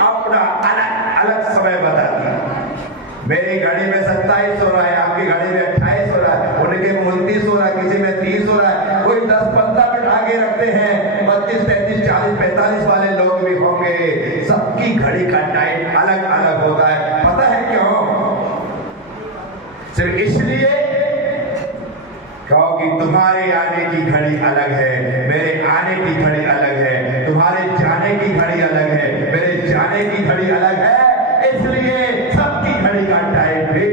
अपना अलग अलग समय बताती है। मेरी घड़ी में 27 हो रहा है, आपकी घड़ी में 28 हो रहा है, उनके में 29 हो रहा है, किसी में 30 हो रहा है, कोई 10-15 मिनट आगे रखते हैं, 32, 33, 40, 45 वाले लोग भी होंगे। सबकी घड़ी का टाइम अलग अलग होता है। पता है क्यों? सिर्फ इसलिए क्योंकि तुम्हारे आने की घड़ी अलग है, मेरे आने की घड़ी अलग है, तुम्हारे जाने की घड़ी अलग है, मेरे जाने की घड़ी अलग है। इसलिए सबकी घड़ी का टाइम भी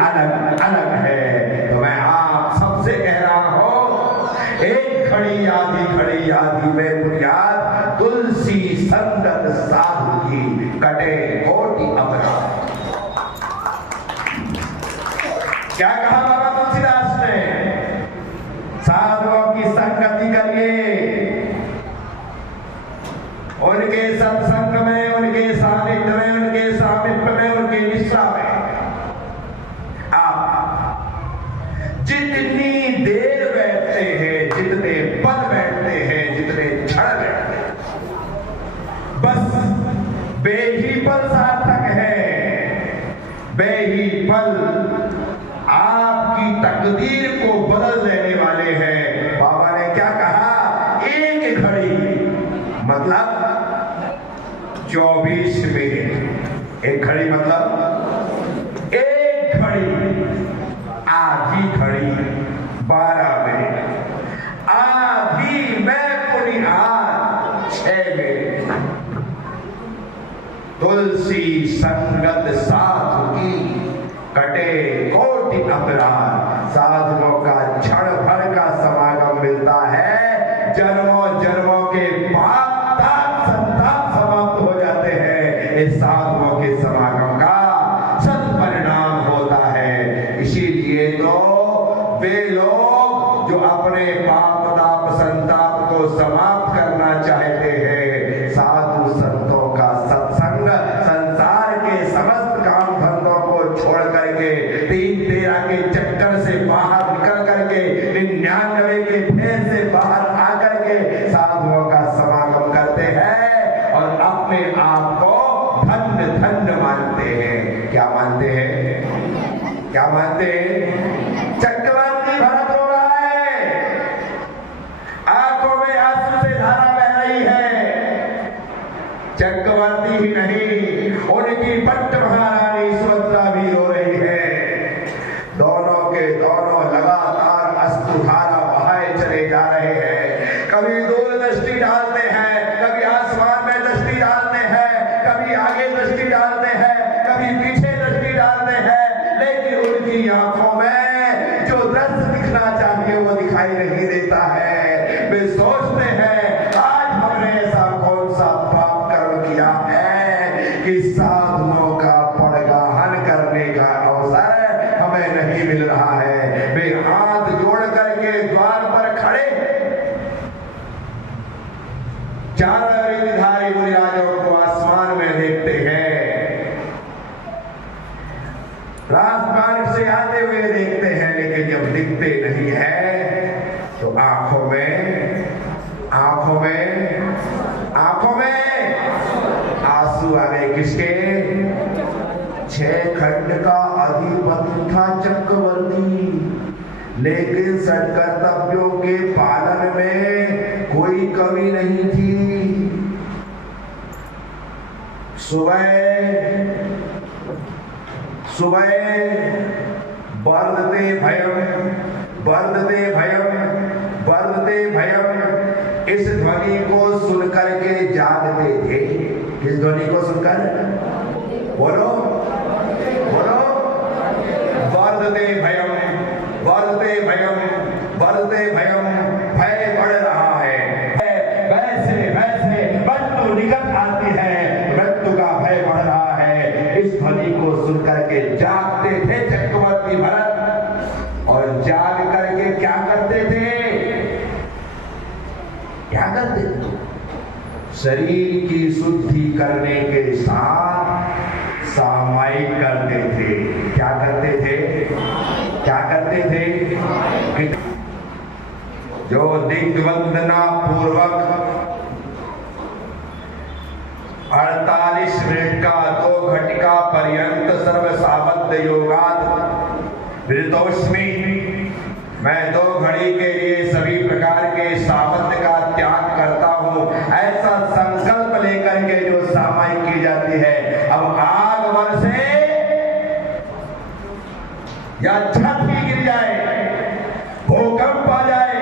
अलग अलग है। तो मैं आप सबसे कह रहा हूं, एक घड़ी आधी में बुनियाद तुलसी संगत साधु की, कटे कोटि अपराध। क्या कहा बाबा तुलसीदास ने? साधुओं की संगति करिए, उनके सत्संग में, उनके सानिध्य में, उनके सामिप्य में, उनके निष्ठा में आप जितनी देर बैठते हैं, जितने पल बैठते हैं, जितने क्षण बैठते हैं, बस बेही पल सार्थक है। बेही पल आपकी तकदीर को बदल देने वाले हैं। बाबा ने क्या कहा? एक घड़ी मतलब 24 मिनट। एक घड़ी मतलब एक घड़ी, आधी घड़ी 12 मिनट, आधी में पुनिहार 6 मिनट। तुलसी संगत साधु की, कटे कोटि अपराध। साधुओं का क्षण भर का समागम मिलता है, जन्मों जन्मों के पाप ताप संताप समाप्त हो जाते हैं। इस साधुओं के समागम का सत्परिणाम होता है। इसीलिए तो वे लोग जो अपने पाप ताप संताप को समाप्त करना चाहते हैं, साधु संतों का सत्संग, संसार के समस्त काम धंधों को छोड़ करके, 3-13 के चक्कर से बाहर निकल करके, 99 के फेर से बाहर आकर के साधुओं का समागम करते हैं और अपने आप को धन्य धन्य मानते हैं। क्या मानते हैं? क्या मानते हैं? चक्रवर्ती भरत रो रहा है, आंखों में आंसू से धारा बह रही है। चक्रवर्ती ही नहीं, उनकी पट्ट महारानी सुभद्रा भी रो रही है। दोनों के दोनों लगातार अश्रुधारा बहाए चले जा रहे हैं। कभी दूर दृष्टि डालते हैं, कभी आसमान में दृष्टि डालते हैं, कभी आगे दृष्टि डालते हैं, कभी पीछे दृष्टि डालते हैं, लेकिन उनकी आंखों में जो दृश्य दिखना चाहिए वो दिखाई नहीं देता है। वे सोचते हैं, आज हमने ऐसा कौन सा पाप कर्म किया है कि साधुओं का पड़गाहन करने का अवसर हमें नहीं मिल रहा है। वे हाथ जोड़ करके द्वार पर खड़े चारों रिद्धिधारी मुनिराजों को आसमान में देखते हैं, राजमार्ग से आते हुए देखते हैं, लेकिन जब दिखते नहीं है तो आंखों में आंसू आ गए। किसके? 6 खंड का अधिपति था चक्रवर्ती, लेकिन सत्कर्तव्यों के पालन में कोई कमी नहीं थी। सुबह वर्धते भयम इस ध्वनि को सुनकर के जागते थे। किस ध्वनि को सुनकर? बोलो बोलो। वर्धते भयम, भय बढ़ रहा है। वैसे मृत्यु निकट आती है, मृत्यु का भय बढ़ रहा है। इस ध्वनि को सुनकर के जागते थे चक्रवर्ती भरत, और जाग करके क्या करते थे? शरीर की शुद्धि करने के साथ सामायिक करते थे। क्या करते थे? जो दिग्वंदना पूर्वक 48 मिनट का 2 घटिका पर्यंत सर्वसाबद्ध योगात वृतोस्मि। मैं 2 घड़ी के लिए सभी प्रकार के साबद्ध का त्याग करता हूँ, ऐसा संकल्प लेकर के जो सामायिक की जाती है। अब आग बरसे या छत ही गिर जाए, भूकंप आ जाए,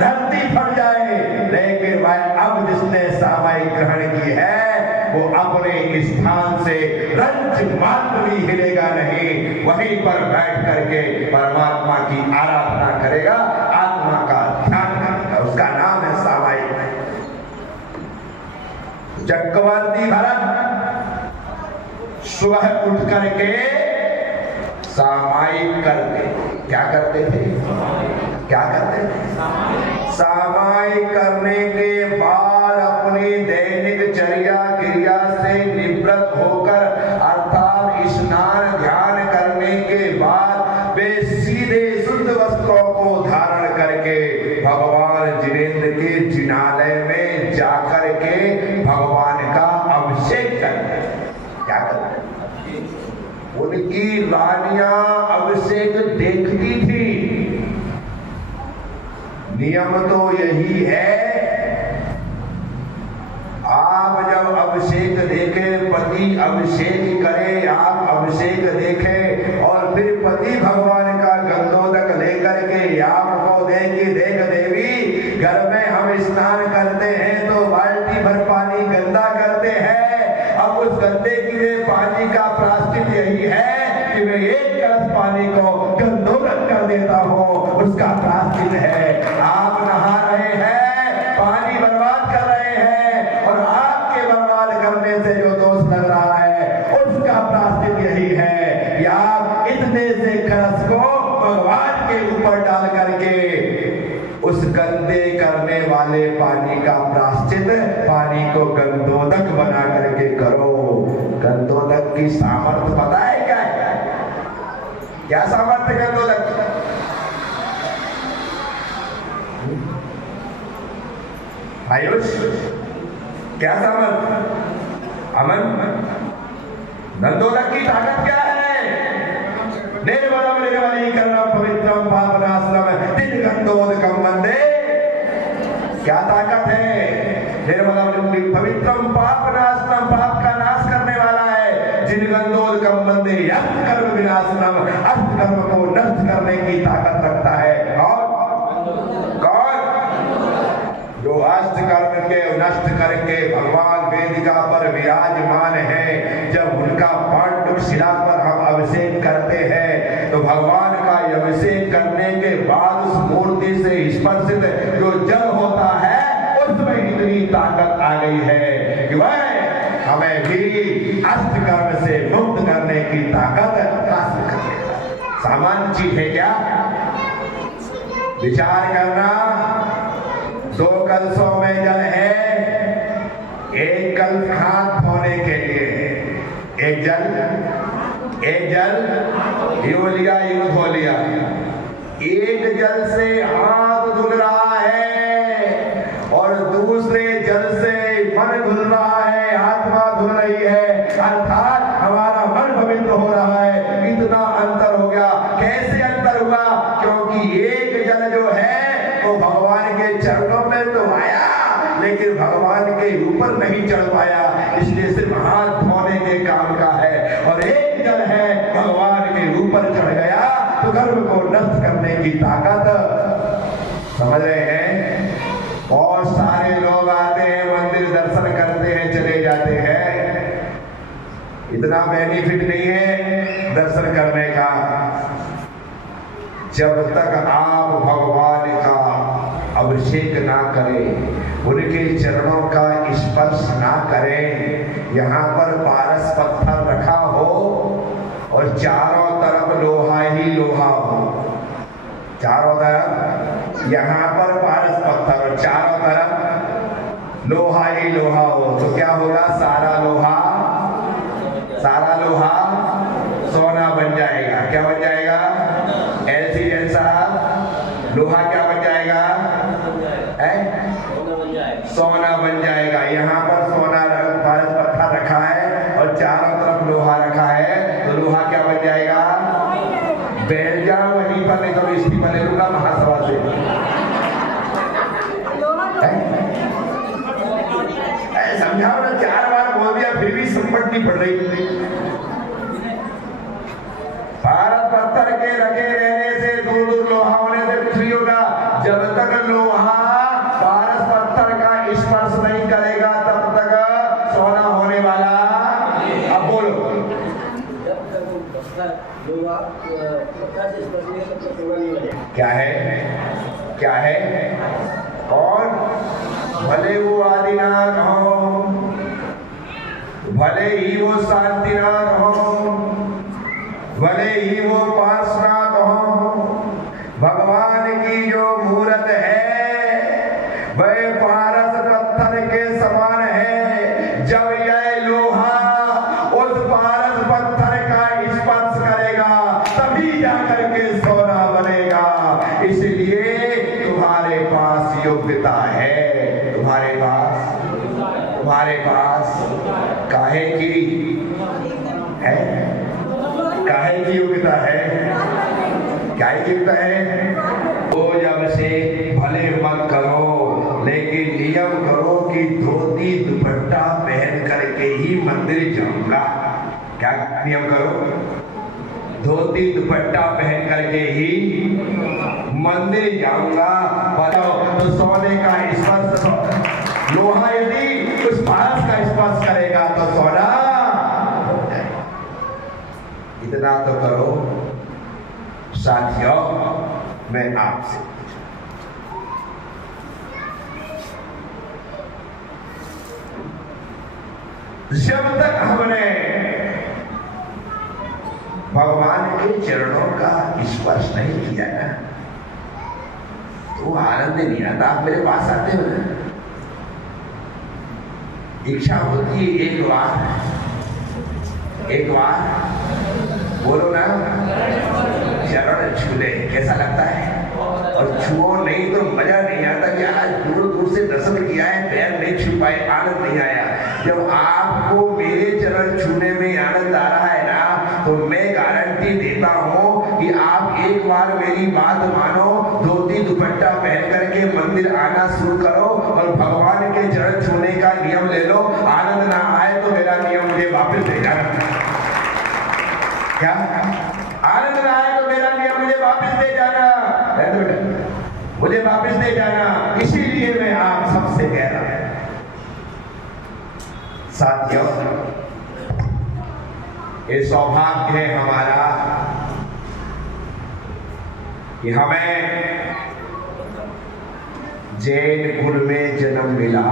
धरती फट जाए, लेकिन वह अब जिसने सामायिक ग्रहण की है वो अपने स्थान से रंच मात्र भी हिलेगा नहीं, वहीं पर बैठ करके परमात्मा की आराधना करेगा, आत्मा का ध्यान करेगा। उसका नाम है सामायिक। चक्रवर्ती भरत सुबह उठ करके सामायिक करते। क्या करते थे? क्या करते थे? सामायिक करने के बाद अपनी दैनिक चर्या क्रिया से निवृत्त होकर अर्थात स्नान ध्यान करने के बाद वे सीधे शुद्ध वस्त्रों को धारण करके भगवान जिनेंद्र के जिनालय में जाकर के भगवान का अभिषेक करते। क्या करते? उनकी रानियां अभिषेक देखती थी। नियम तो यही है, आप जब अभिषेक देखें, पति अभिषेक करे, आप अभिषेक देखें और फिर पति भगवान का गंधोदक लेकर के आपको दे कि देख देवी, घर में हम स्नान करते हैं तो बाल्टी भर पानी गंदा करते हैं। अब उस गंदे किए पानी का प्रायश्चित यही है कि मैं 1 कलश पानी को गंधोदक कर देता हूँ, उसका प्रायश्चित है। आप नहा रहे हैं, पानी बर्बाद कर रहे हैं और आपके बर्बाद करने से जो दोष लग रहा है उसका प्रायश्चित यही है कि आप इतने से कलश को भगवान के ऊपर डाल करके उस गंदे करने वाले पानी का प्रायश्चित पानी को गंधोदक बना करके करो। गंधोदक की सामर्थ्य पता है क्या है? क्या सामर्थ्य गंधोदक? आयुष क्या सामर्थ्य? अमन गंधोदक की ताकत क्या है? निर्मलम निर्मलीकरणम पवित्रम पावनाशनम दिनगंधोदकम वंदे। क्या ताकत है? निर्मलम पवित्रम पापनाशनम, पाप का नाश करने वाला है। जिनगंधोदकम वंदे अष्ट कर्म विनाशनम, अष्ट कर्म को नष्ट करने की ताकत रखता है। और कौन? जो अष्ट कर्म के नष्ट करके भगवान वेदिका पर विराजमान है। जब उनका पांडुक शिला पर हम अभिषेक करते हैं तो भगवान का अभिषेक करने के बाद उस मूर्ति से स्पर्शित जो जल होता है उसमें इतनी ताकत आ गई है कि वह हमें भी अष्ट कर्म से मुक्त करने की ताकत प्राप्त करे। सामान्य चीज है क्या? विचार करना, 2 कलशों में जल है, 1 कलश हाथ धोने के लिए, एक जल यू लिया, यू धो लिया। एक जल से हाथ धुल रहा है और दूसरे जल से मन धुल रहा है, आत्मा धुल रही है, अर्थात हमारा मन पवित्र हो रहा है। इतना अंतर हो गया। कैसे अंतर हुआ? क्योंकि एक जल जो है वो भगवान के चरणों में तो आया लेकिन भगवान के ऊपर नहीं चढ़ पाया, इसलिए सिर्फ हाथ धोने के काम का है। और एक जल है भगवान के ऊपर चढ़ गया तो गर्भ को नष्ट करने की ताकत। समझ रहे हैं? बहुत सारे लोग आते हैं, मंदिर दर्शन करते हैं, चले जाते हैं। इतना बेनिफिट नहीं है दर्शन करने का। जब तक आप भगवान का अभिषेक ना करें, उनके चरणों का स्पर्श ना करें, यहाँ पर पारस पत्थर रखा हो और चारों तरफ लोहा ही लोहा हो, चारों तरफ यहाँ पर पारस पत्थर और चारों तरफ लोहा ही लोहा हो, तो क्या होगा? सारा लोहा सोना बन जाएगा। क्या बन जाएगा? ऐसी जैसा लोहा क्या बन जाएगा? सोना बन जाएगा। यहाँ पर सोना पारस पत्थर बैठ जाओ वहीं पर, नहीं तो इस्तीफा ले लूंगा महासभा से। समझाओ ना, 4 बार बोल दिया फिर भी संपत्ति पड़ रही। भारत पत्थर के रखे रहने से दूर दूर लोहा होने से कुछ नहीं होगा। जब तक लोहा भारत पत्थर का स्पर्श नहीं करेगा तब तक सोना होने वाला। अब बोलो, क्या है, क्या है? और भले वो आदिनाथ हो, भले ही वो शांतिनाथ हो, भले ही वो पार्श्वनाथ हो, भगवान की जो मूर्त है वह पारस पत्थर के समान है। जब यह लोहा उस पारस पत्थर का स्पर्श करेगा तभी जाकर के सोना बनेगा। इसलिए तुम्हारे पास योग्यता है, तुम्हारे पास काहे की है, काहे की योग्यता है, क्या योग्यता है? तो जब से भले मत करो, लेकिन नियम करो कि धोती दुपट्टा पहन करके ही मंदिर जाऊंगा। क्या नियम करो? धोती दुपट्टा पहन करके ही मंदिर जाऊंगा। बताओ, तो सोने का स्पर्श, लोहा यदि उस पारस का स्पर्श करेगा तो सोना। इतना तो करो साथियों, मैं आपसे जब तक हमने भगवान के चरणों का स्पर्श नहीं किया ना, तो आनंद नहीं आता। आप मेरे पास आते हो ना, इच्छा होती है एक बार बोलो ना, चरण छू ले, कैसा लगता है? और छुओ नहीं तो मजा नहीं आता कि आज दूर दूर से दर्शन किया है, पैर नहीं छू पाए, आनंद नहीं आया। जब आपको मेरे चरण छूने में आनंद आ रहा है ना, तो मैं गारंटी देता हूँ कि आप एक बार मेरी बात मानो, धोती दुपट्टा पहन करके मंदिर आना शुरू करो और भगवान के चरण छूने का नियम ले लो। आनंद ना आए तो मेरा नियम मुझे वापस दे जाना। क्या आनंद ना आए तो मेरा नियम मुझे वापस दे जाना, मुझे वापस दे जाना। इसीलिए मैं आप सबसे कह रहा हूं साथियों, ये सौभाग्य है हमारा कि हमें जैन कुल में जन्म मिला,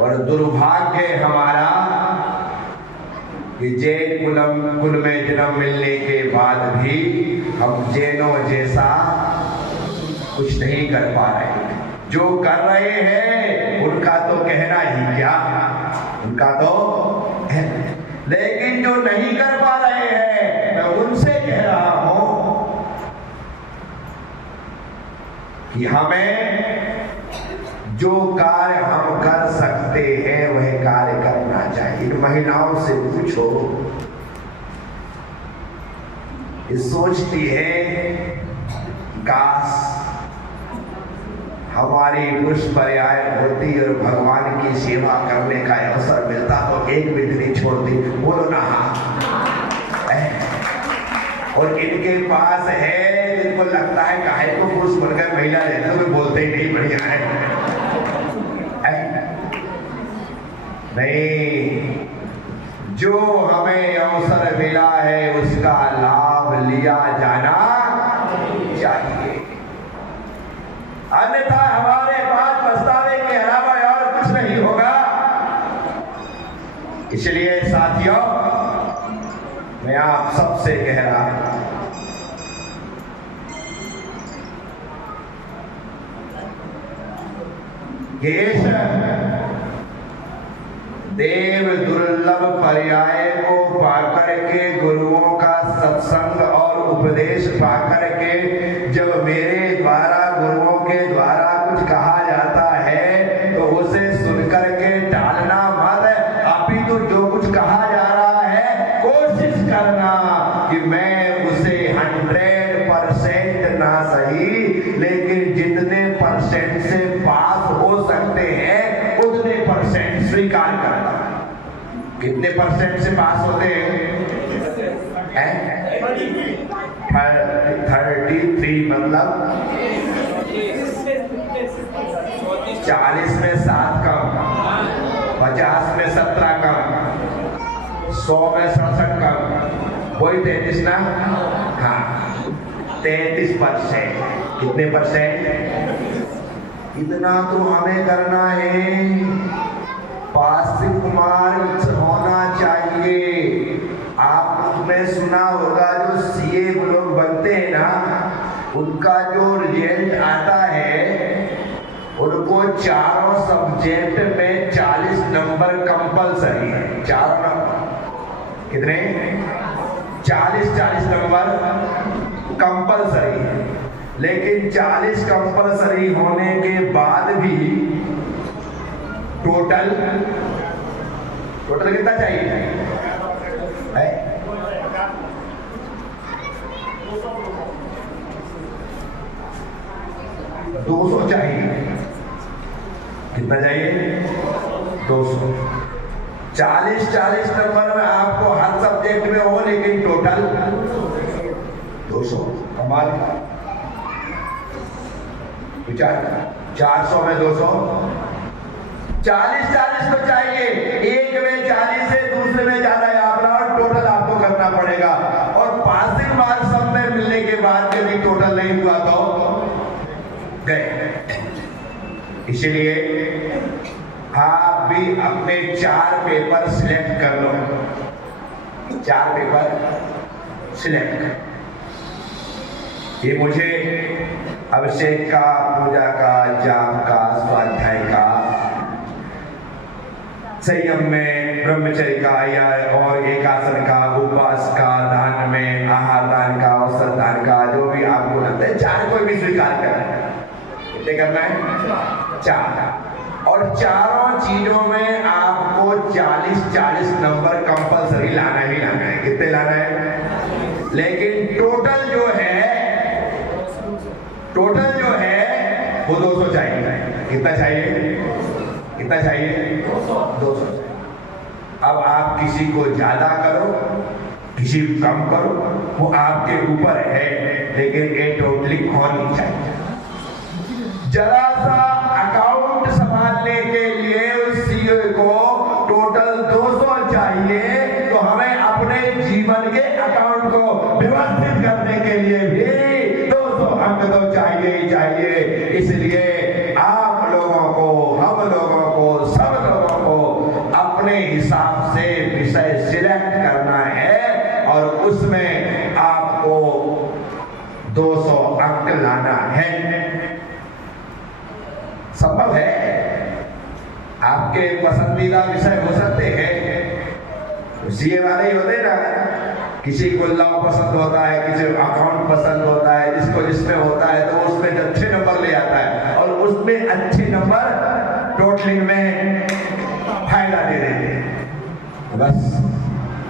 और दुर्भाग्य हमारा कि जैन कुल में जन्म मिलने के बाद भी हम जैनों जैसा कुछ नहीं कर पा रहे। जो कर रहे हैं उनका तो कहना ही क्या, उनका तो, लेकिन जो नहीं कर पा रहे हैं मैं उनसे कह रहा हूं कि हमें जो कार्य हम कर सकते हैं वह कार्य करना चाहिए। इन महिलाओं से पूछो, ये सोचती है काश हमारी पुरुष पर्याय होती और भगवान की सेवा करने का अवसर मिलता तो एक भी नहीं छोड़ती। बोलो ना हाँ। और इनके पास है जिनको लगता है काहे को पुरुष बनकर महिला रहते हुए बोलते ही नहीं, बढ़िया है नहीं। जो हमें अवसर मिला है उसका लाभ लिया जाना चाहिए, अन्यथा हमारे पास पछतावे के अलावा और कुछ नहीं होगा। इसलिए साथियों, मैं आप सबसे कह रहा हूं कि देव दुर्लभ पर्याय को पाकर के, गुरुओं का सत्संग और उपदेश पाकर के, जब मेरे द्वारा गुरुओं के द्वारा कुछ कहा जाता है तो उसे सुनकर के टालना मत, अभी तो जो कुछ कहा जा रहा है कोशिश स्वीकार करता। कितने परसेंट से पास होते हैं? 33, मतलब 40 में 7 कम, 50 में 17 कम, 100 में 67 कम, वही 33 ना? हाँ, 33%। कितने परसेंट? इतना तो हमें करना है। पासिक मार्क्स होना चाहिए। आपने सुना होगा जो सीए लोग बनते हैं ना, उनका जो रिजल्ट आता है, उनको चारों सब्जेक्ट में 40 नंबर कंपलसरी है। चारों नंबर कितने? 40 नंबर कंपलसरी है। लेकिन 40 कंपलसरी होने के बाद भी टोटल कितना चाहिए है? 200 चाहिए। कितना चाहिए? 200। 40 नंबर में आपको हर सब्जेक्ट में हो, लेकिन टोटल 200। कमाल का विचार। 400 में 200, 40 तो चाहिए। एक में 40 है, दूसरे में ज्यादा आप टोटल आपको करना पड़ेगा। और पासिंग मार्क्स सब में मिलने के बाद यदि टोटल नहीं हुआ तो गए। इसलिए आप भी अपने 4 पेपर सिलेक्ट कर लो। 4 पेपर सिलेक्ट कर। ये मुझे अभिषेक का, पूजा का, जाप का, स्वाध्याय का, संयम में ब्रह्मचर्य का या और एकासन का, उपवास का, दान में आहार दान का, औसत दान का, जो भी आपको लगता है, 4 कोई भी स्वीकार करना है। कितने करना है? 4। और चारों चीजों में आपको 40 नंबर कंपलसरी लाना ही लाना है। कितने लाना है? लेकिन टोटल जो है वो 200 चाहिए। कितना चाहिए? 200। अब आप किसी को ज्यादा करो, किसी को कम करो, वो आपके ऊपर है, लेकिन ये टोटली होनी चाहिए। जरा सा अकाउंट संभालने के लिए उस सीए को टोटल 200 चाहिए, तो हमें अपने जीवन के अकाउंट को व्यवस्थित करने के लिए भी 200 अंक तो चाहिए ही चाहिए। इसलिए आप लोगों को, हम लोगों को, सब लोगों को अपने हिसाब से विषय सिलेक्ट करना है और उसमें आपको 200 अंक लाना है। संभव है। आपके पसंदीदा विषय हो सकते हैं, सीए वाले ही होते ना। किसी को लॉ पसंद होता है, किसी को अकाउंट पसंद होता है, जिसको जिसमें होता है तो उसमें अच्छे नंबर ले आता है और उसमें अच्छे नंबर टोटलिंग में फायदा दे देते हैं। बस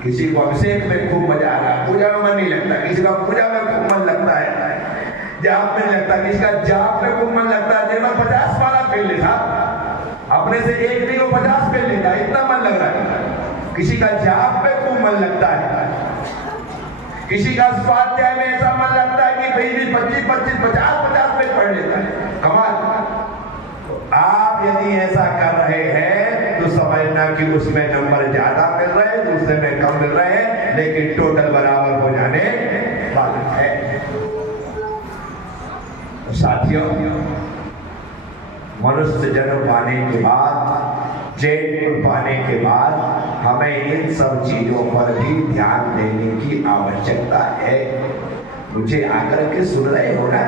किसी को अभिषेक में खूब मजा आ रहा है, पूजा में मन नहीं लगता, किसी का पूजा में खूब मन लगता है, जाप में लगता है, किसी का जाप में खूब मन लगता है। जिसमें 50 वाला फेल लेता, अपने से एक नहीं को 50 फेल लेता, इतना मन लग रहा है। किसी का जाप में खूब मन लगता है, किसी का स्वाध्याय में ऐसा मन लगता है कि भाई 25 50 पेज पढ़ लेता है। कमाल। तो आप यदि ऐसा कर रहे हैं तो समझना कि उसमें नंबर ज्यादा मिल रहे हैं, दूसरे में कम मिल रहे हैं, लेकिन टोटल बराबर हो जाने वाला है। साथियों, मनुष्य जन्म पाने के बाद, जन्म पाने के बाद हमें इन सब चीजों पर भी ध्यान देने की आवश्यकता है। मुझे आकर के सुन रहे हो ना?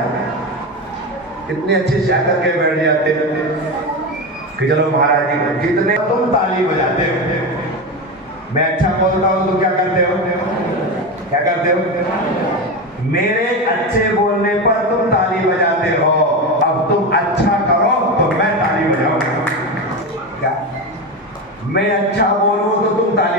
कितने अच्छे से आकर के बैठ जाते कि चलो महाराज जी, कितने तुम ताली बजाते हो। मैं अच्छा बोलता हूं तो क्या करते हो? मेरे अच्छे बोलने पर तुम ताली बजाते हो। अब तुम अच्छा करो तो मैं ताली बजाऊंगा। क्या मैं अच्छा बोलूं तो तुम ताली